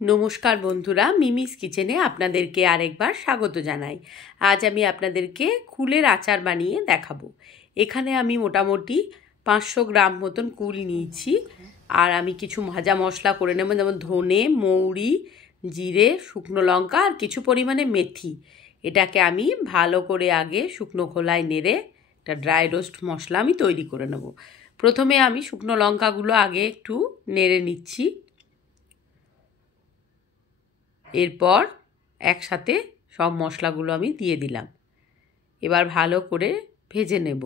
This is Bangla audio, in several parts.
নমস্কার বন্ধুরা, মিমিস কিচেনে আপনাদেরকে আরেকবার স্বাগত জানাই। আজ আমি আপনাদেরকে কুলের আচার বানিয়ে দেখাবো। এখানে আমি মোটামুটি 500 গ্রাম মতন কুল নিয়েছি। আর আমি কিছু ভাজা মশলা করে নেব, যেমন ধনে, মৌরি, জিরে, শুকনো লঙ্কা আর কিছু পরিমাণে মেথি। এটাকে আমি ভালো করে আগে শুকনো খোলায় নেড়ে একটা ড্রাই রোস্ট মশলা আমি তৈরি করে নেব। প্রথমে আমি শুকনো লঙ্কাগুলো আগে একটু নেড়ে নিচ্ছি। এরপর একসাথে সব মশলাগুলো আমি দিয়ে দিলাম। এবার ভালো করে ভেজে নেব।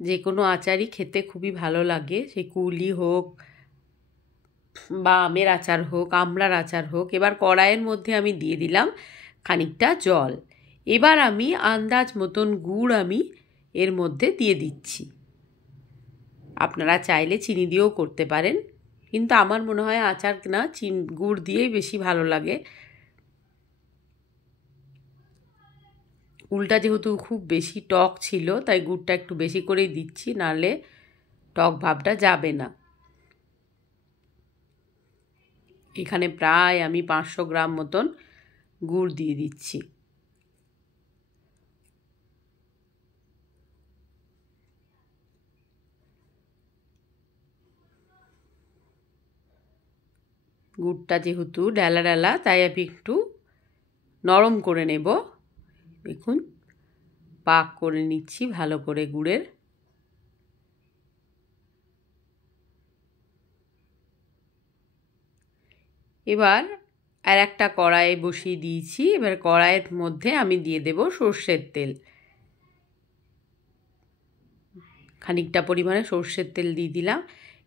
যে কোনো আচারই খেতে খুবই ভালো লাগে, সে কুলই হোক বা আমের আচার হোক, আমড়ার আচার হোক। এবার কড়াইয়ের মধ্যে আমি দিয়ে দিলাম খানিকটা জল। এবার আমি আন্দাজ মতন গুড় আমি এর মধ্যে দিয়ে দিচ্ছি। আপনারা চাইলে চিনি দিয়েও করতে পারেন, কিন্তু আমার মনে হয় আচার না গুড় দিয়েই বেশি ভালো লাগে। কুলটা যেহেতু খুব বেশি টক ছিল, তাই গুড়টা একটু বেশি করেই দিচ্ছি, নাহলে টক ভাবটা যাবে না। এখানে প্রায় আমি 500 গ্রাম মতন গুড় দিয়ে দিচ্ছি। গুড়টা যেহেতু ডালা ডালা, তাই আমি একটু নরম করে নেব। দেখুন, পাক করে নিচ্ছি ভালো করে গুড়ের। এবার আর একটা কড়াই বসিয়ে দিয়েছি। এবার কড়াইয়ের মধ্যে আমি দিয়ে দেব সর্ষের তেল। খানিকটা পরিমাণে সর্ষের তেল দিয়ে দিলাম।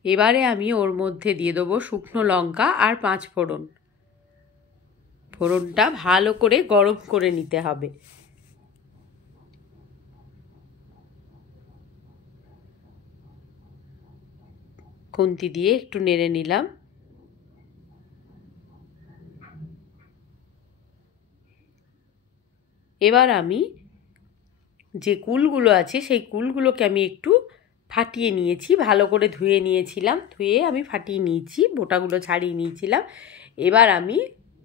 এবারে আমি ওর মধ্যে দিয়ে দেবো শুকনো লঙ্কা আর 5 ফোড়ন। ফোড়নটা ভালো করে গরম করে নিতে হবে। খুন্তি দিয়ে একটু নেড়ে নিলাম। এবার আমি যে কুলগুলো আছে সেই কুলগুলোকে আমি একটু ফাটিয়ে নিয়েছি, ভালো করে ধুয়ে নিয়েছিলাম। ধুয়ে আমি ফাটিয়ে নিয়েছি, বোটাগুলো ছাড়িয়ে নিয়েছিলাম। এবার আমি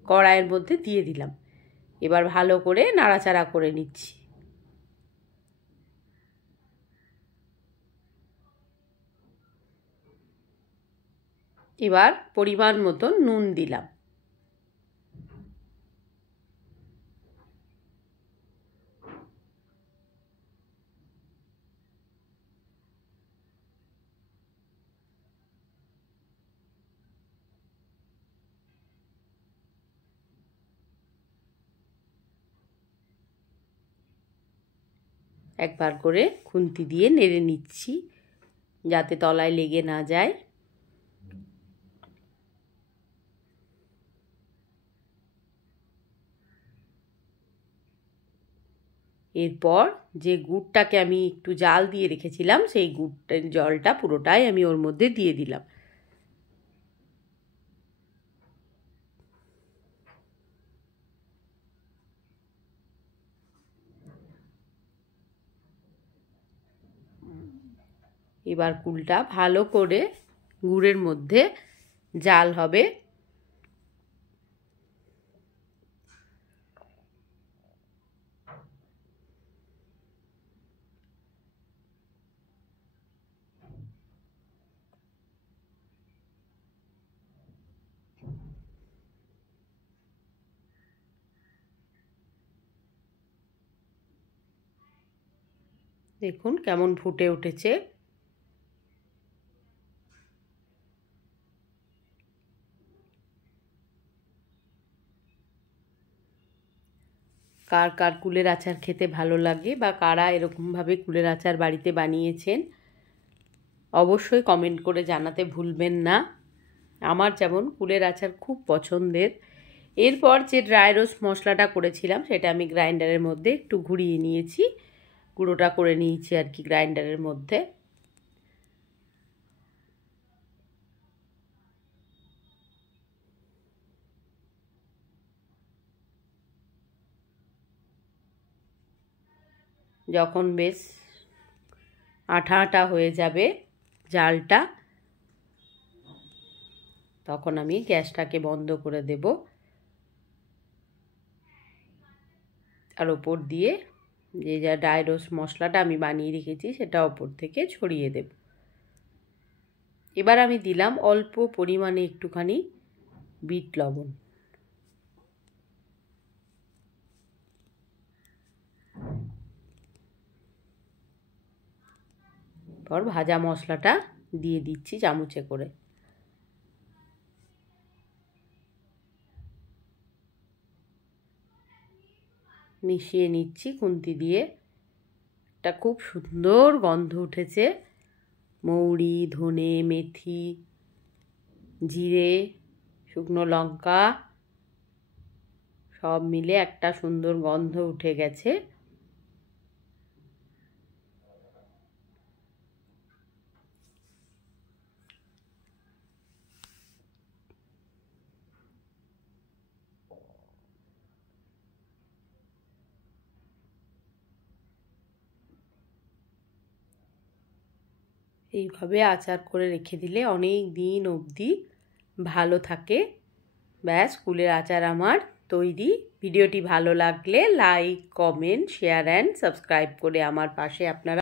কড়াইয়ের মধ্যে দিয়ে দিলাম। এবার ভালো করে নাড়াচাড়া করে নিচ্ছি। এবার পরিমাণ মতন নুন দিলাম। একবার করে খুন্তি দিয়ে নেড়ে নিচ্ছি, যাতে তলায় লেগে না যায়। এরপর যে গুড়টাকে আমি একটু জাল দিয়ে রেখেছিলাম, সেই গুড়টার জলটা পুরোটাই আমি ওর মধ্যে দিয়ে দিলাম। এবার কুলটা ভালো করে গুড়ের মধ্যে জাল হবে। দেখুন কেমন ফুটে উঠেছে। কার কার কুলের আচার খেতে ভালো লাগে, বা কারা এরকমভাবে কুলের আচার বাড়িতে বানিয়েছেন, অবশ্যই কমেন্ট করে জানাতে ভুলবেন না। আমার যেমন কুলের আচার খুব পছন্দের। এরপর যে ড্রাই রোস্ট মশলাটা করেছিলাম, সেটা আমি গ্রাইন্ডারের মধ্যে একটু ঘুরিয়ে নিয়েছি, গুঁড়োটা করে নিয়েছি আর কি গ্রাইন্ডারের মধ্যে। যখন বেশ আঠা আঠা হয়ে যাবে জালটা, তখন আমি গ্যাসটাকে বন্ধ করে দেব আর ওপর দিয়ে যে যা ড্রাই রোস্ট মশলাটা আমি বানিয়ে রেখেছি সেটা ওপর থেকে ছড়িয়ে দেব। এবার আমি দিলাম অল্প পরিমাণে একটুখানি বিট লবণ। পর ভাজা মশলাটা দিয়ে দিচ্ছি চামচে করে। মিশিয়ে নিচ্ছি খুন্তি দিয়ে। একটা খুব সুন্দর গন্ধ উঠেছে। মৌরি, ধনে, মেথি, জিরে, শুকনো লঙ্কা সব মিলে একটা সুন্দর গন্ধ উঠে গেছে। এইভাবে আচার করে রেখে দিলে অনেক দিন অবধি ভালো থাকে। ব্যাস, কুলের আচার আমার তৈরি। ভিডিওটি ভালো লাগলে like, comment, share and subscribe করে আমার পাশে আপনারা